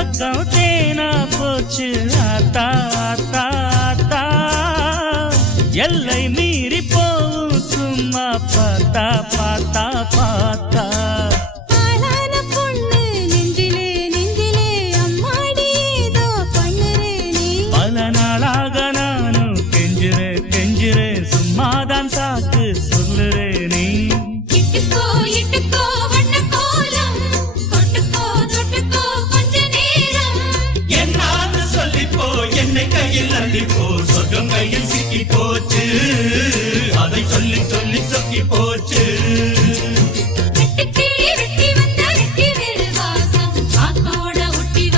பக்கம் தேனா போச்சு ஆத்தா ஆத்தா ஆத்தா எல்லை மீறி போவும் சும்மா பார்த்தா பார்த்தா பார்த்தா பல நாளாக நானும் கெஞ்சுறேன் கெஞ்சுறேன் சும்மாதான் சாக்கு சொல்லுறேன் நீ என்னை கையில் அள்ளிப்போ சொர்க்கம் கையில்